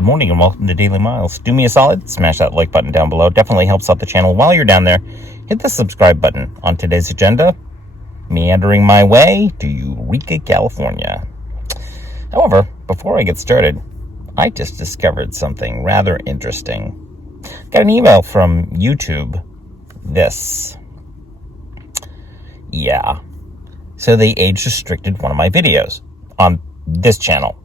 Good morning and welcome to Daily Miles. Do me a solid, smash that like button down below. Definitely helps out the channel. While you're down there, hit the subscribe button. On today's agenda, meandering my way to Eureka, California. However, before I get started, I just discovered something rather interesting. Got an email from YouTube. So they age restricted one of my videos on this channel.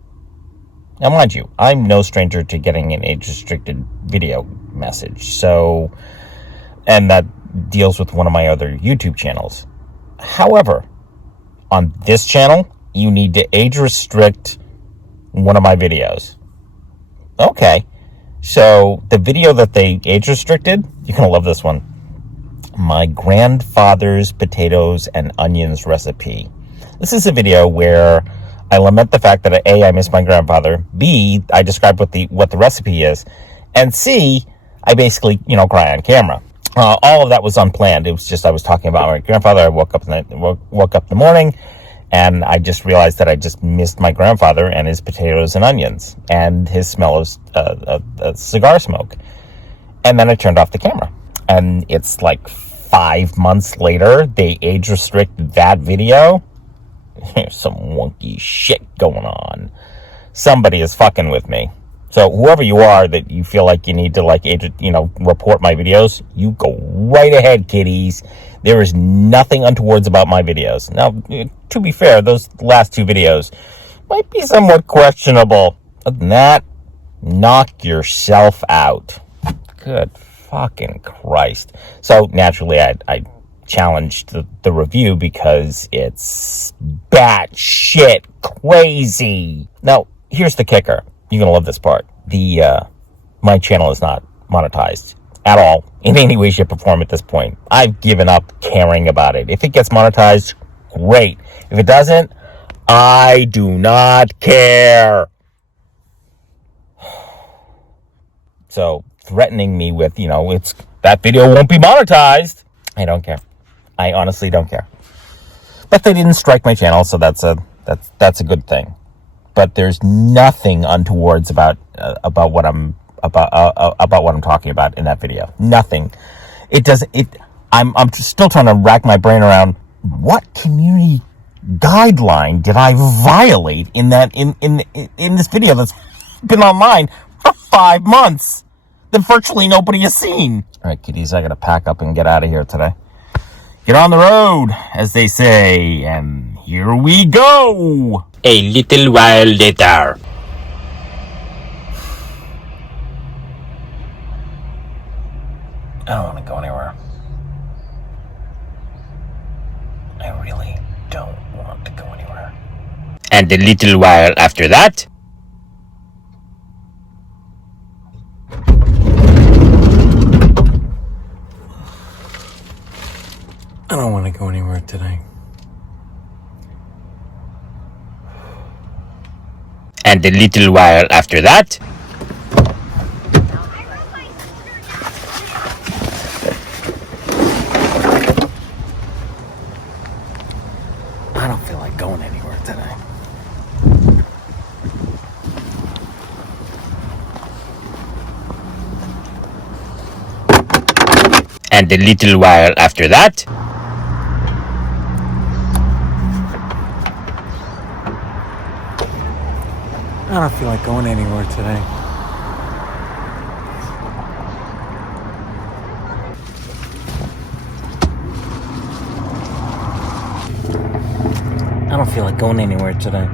Now, mind you, I'm no stranger to getting an age-restricted video message, and that deals with one of my other YouTube channels. However, on this channel, you need to age-restrict one of my videos. Okay, so the video that they age-restricted, you're going to love this one. My grandfather's potatoes and onions recipe. This is a video where I lament the fact that A, I miss my grandfather, B, I describe what the recipe is, and C, I basically, cry on camera. All of that was unplanned. It was just I was talking about my grandfather. I woke up in the morning, and I just realized that I just missed my grandfather and his potatoes and onions, and his smell of cigar smoke. And then I turned off the camera, and it's like 5 months later, they age restrict that video. There's some wonky shit going on. Somebody is fucking with me. So whoever you are that you feel like you need to report my videos, you go right ahead, kiddies. There is nothing untowards about my videos. Now, to be fair, those last two videos might be somewhat questionable. Other than that, knock yourself out. Good fucking Christ. So naturally, I challenged the review because it's batshit crazy. Now, here's the kicker. You're gonna love this part. My channel is not monetized at all in any way, shape, or form at this point. I've given up caring about it. If it gets monetized, great. If it doesn't, I do not care. So threatening me with, that video won't be monetized. I don't care. I honestly don't care. But they didn't strike my channel, so that's a good thing. But there's nothing untowards about what I'm talking about in that video. Nothing. I'm still trying to rack my brain around what community guideline did I violate in this video that's been online for 5 months that virtually nobody has seen. All right, kiddies, I gotta pack up and get out of here today. Get on the road, as they say, and here we go! A little while later. I don't want to go anywhere. I really don't want to go anywhere. And a little while after that. I don't want to go anywhere today. And a little while after that. I don't feel like going anywhere today. And a little while after that. I don't feel like going anywhere today. I don't feel like going anywhere today.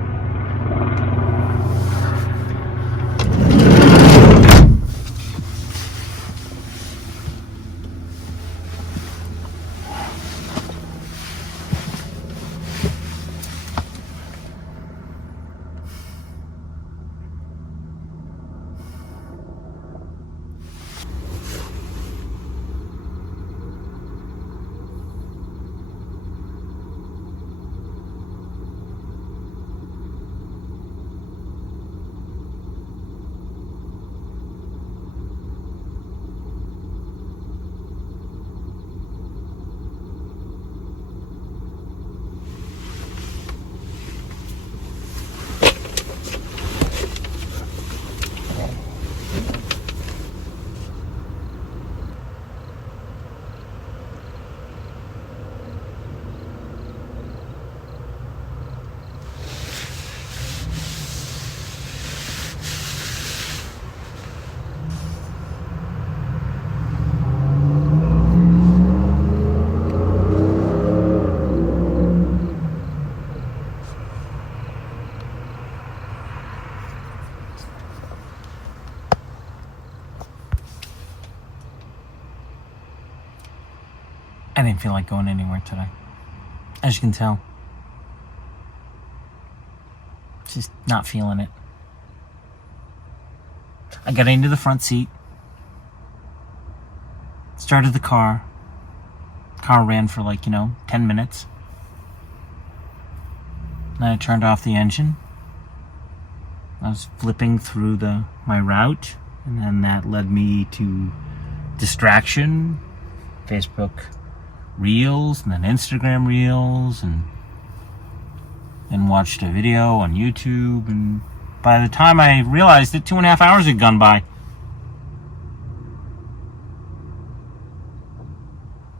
I didn't feel like going anywhere today. As you can tell. Just not feeling it. I got into the front seat. Started the car. Car ran for 10 minutes. Then I turned off the engine. I was flipping through my route, and then that led me to distraction, Facebook Reels, and then Instagram Reels, and watched a video on YouTube, and by the time I realized it, 2.5 hours had gone by.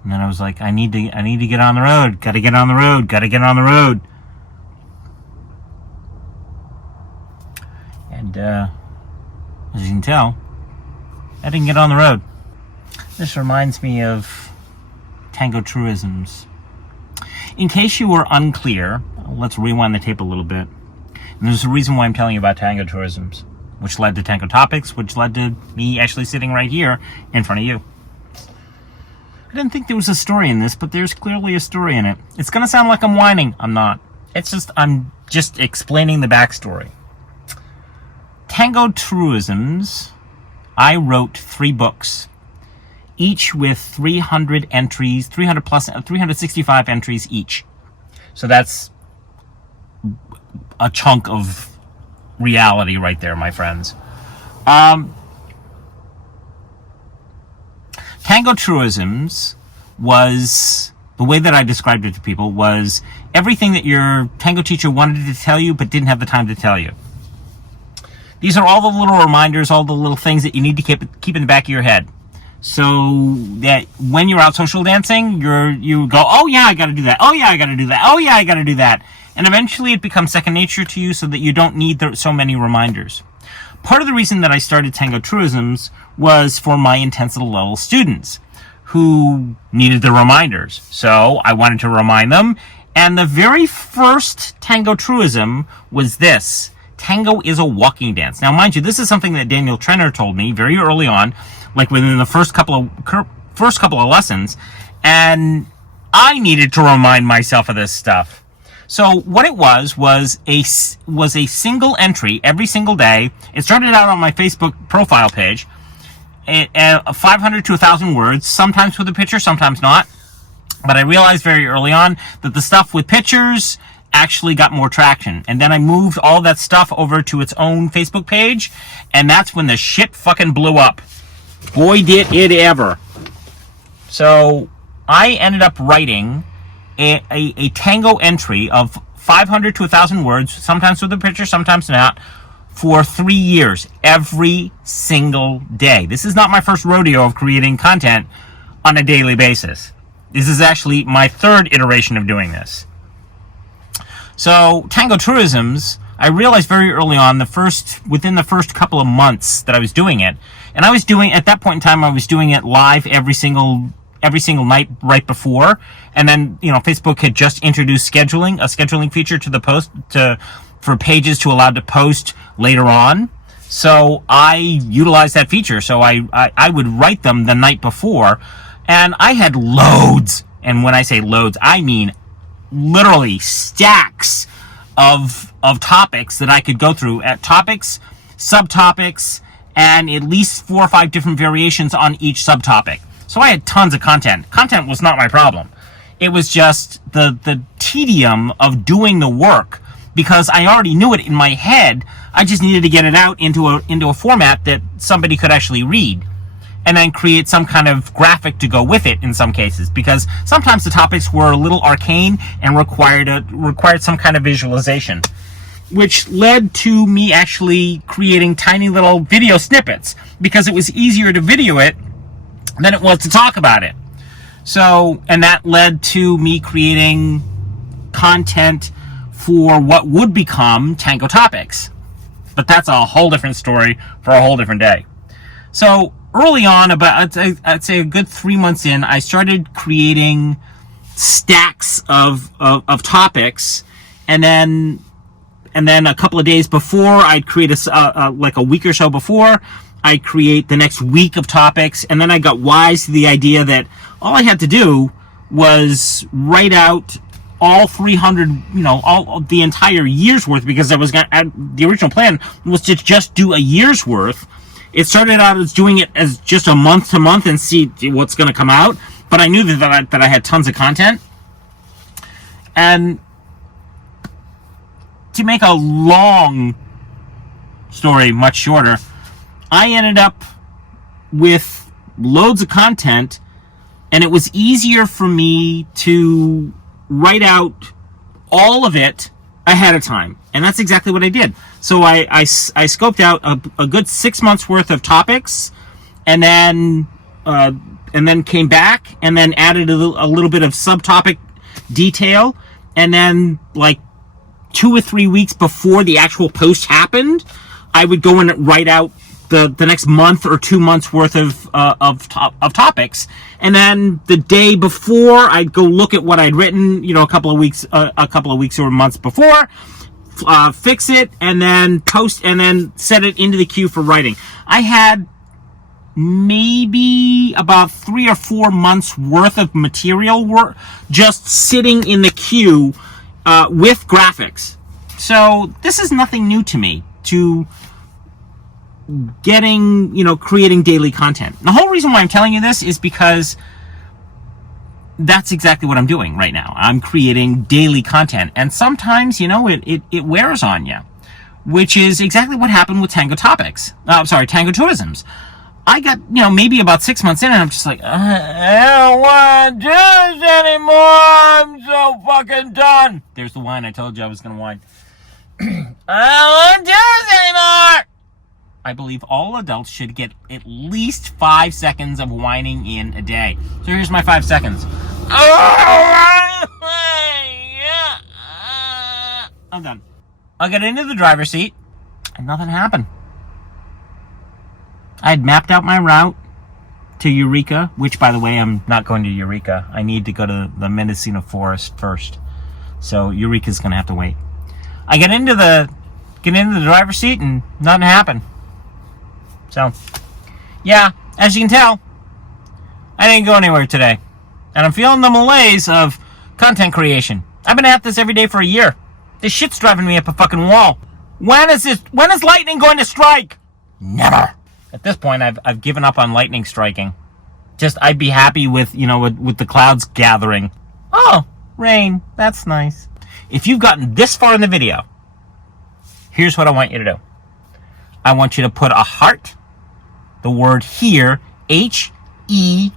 And then I was like, I need to get on the road. Gotta get on the road. Gotta get on the road. And as you can tell, I didn't get on the road. This reminds me of Tango truisms. In case you were unclear, let's rewind the tape a little bit. And there's a reason why I'm telling you about Tango truisms, which led to Tango topics, which led to me actually sitting right here in front of you. I didn't think there was a story in this, but there's clearly a story in it. It's going to sound like I'm whining. I'm not. I'm just explaining the backstory. Tango truisms, I wrote 3 books, each with 300 entries, 365 entries each. So that's a chunk of reality right there, my friends. Tango truisms was, the way that I described it to people, was everything that your tango teacher wanted to tell you but didn't have the time to tell you. These are all the little reminders, all the little things that you need to keep in the back of your head. So that when you're out social dancing, you go, oh yeah, I gotta do that. Oh yeah, I gotta do that. Oh yeah, I gotta do that. And eventually it becomes second nature to you so that you don't need so many reminders. Part of the reason that I started Tango truisms was for my intensity level students who needed the reminders. So I wanted to remind them. And the very first Tango truism was this: Tango is a walking dance. Now, mind you, this is something that Daniel Trenner told me very early on, like within the first couple of lessons, and I needed to remind myself of this stuff. So what it was a single entry every single day. It started out on my Facebook profile page, 500 to 1,000 words, sometimes with a picture, sometimes not. But I realized very early on that the stuff with pictures actually got more traction. And then I moved all that stuff over to its own Facebook page, and that's when the shit fucking blew up. Boy, did it ever. So I ended up writing a tango entry of 500 to 1,000 words, sometimes with a picture, sometimes not, for 3 years, every single day. This is not my first rodeo of creating content on a daily basis. This is actually my 3rd iteration of doing this. So, Tango truisms, I realized very early on, within the first couple of months that I was doing it, and at that point in time, I was doing it live every single night right before, and then, Facebook had just introduced a scheduling feature to the post, for pages to allow to post later on. So I utilized that feature. So I would write them the night before, and I had loads. And when I say loads, I mean literally stacks of topics that I could go through, at topics, subtopics, and at least 4 or 5 different variations on each subtopic. So I had tons of content. Content was not my problem. It was just the tedium of doing the work, because I already knew it in my head. I just needed to get it out into a format that somebody could actually read, and then create some kind of graphic to go with it in some cases, because sometimes the topics were a little arcane and required some kind of visualization, which led to me actually creating tiny little video snippets, because it was easier to video it than it was to talk about it. So, and that led to me creating content for what would become Tango Topics. But that's a whole different story for a whole different day. So early on, I'd say a good 3 months in, I started creating stacks of topics, and then a couple of days before, I'd create like a week or so before, I'd create the next week of topics, and then I got wise to the idea that all I had to do was write out all 300, all the entire year's worth, because I was the original plan was to just do a year's worth. It started out as doing it as just a month to month and see what's going to come out. But I knew that I had tons of content. And to make a long story much shorter, I ended up with loads of content, and it was easier for me to write out all of it ahead of time. And that's exactly what I did. So I scoped out a good 6 months worth of topics, and then came back and then added a little bit of subtopic detail. And then, like 2 or 3 weeks before the actual post happened, I would go and write out the next month or 2 months worth of topics. And then the day before, I'd go look at what I'd written, a couple of weeks or months before, fix it, and then post, and then set it into the queue for writing. I had maybe about 3 or 4 months worth of material work just sitting in the queue with graphics. So this is nothing new to me, to creating daily content. The whole reason why I'm telling you this is because that's exactly what I'm doing right now. I'm creating daily content, and sometimes, it wears on you, which is exactly what happened with Tango Topics. Tango Tourisms. I got, maybe about 6 months in, and I'm just like, I don't want to do this anymore. I'm so fucking done. There's the whine I told you I was going to whine. I don't want to do this anymore. I believe all adults should get at least 5 seconds of whining in a day. So here's my 5 seconds. I'm done. I got into the driver's seat, and nothing happened. I had mapped out my route to Eureka, which, by the way, I'm not going to Eureka. I need to go to the Mendocino Forest first. So Eureka's going to have to wait. I get into the driver's seat, and nothing happened. So, yeah, as you can tell, I didn't go anywhere today. And I'm feeling the malaise of content creation. I've been at this every day for a year. This shit's driving me up a fucking wall. When is lightning going to strike? Never. At this point, I've given up on lightning striking. Just, I'd be happy with, with the clouds gathering. Oh, rain. That's nice. If you've gotten this far in the video, here's what I want you to do. I want you to put a heart, the word here, H-E-R-E,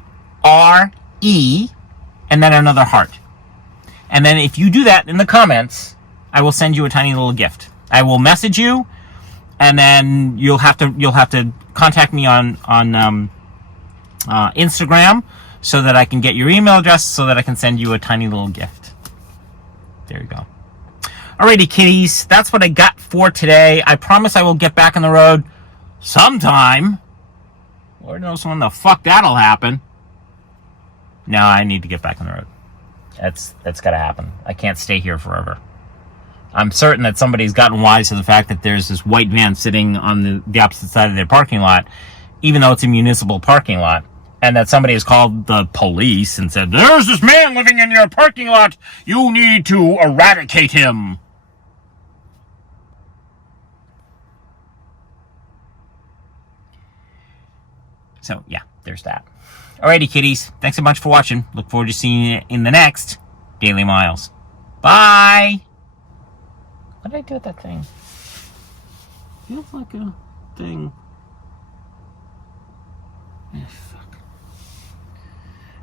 and then another heart. And then if you do that in the comments, I will send you a tiny little gift. I will message you, and then you'll have to contact me on Instagram so that I can get your email address so that I can send you a tiny little gift. There you go. Alrighty, kitties, that's what I got for today. I promise I will get back on the road sometime. Lord knows when the fuck that'll happen. No, I need to get back on the road. That's gotta happen. I can't stay here forever. I'm certain that somebody's gotten wise to the fact that there's this white van sitting on the opposite side of their parking lot, even though it's a municipal parking lot, and that somebody has called the police and said, "There's this man living in your parking lot. You need to eradicate him." So, yeah, there's that. Alrighty, kitties. Thanks so much for watching. Look forward to seeing you in the next Daily Miles. Bye! What did I do with that thing? Feels like a thing. Yeah, fuck.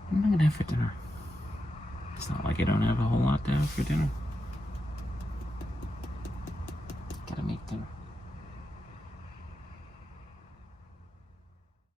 What am I gonna have for dinner? It's not like I don't have a whole lot to have for dinner.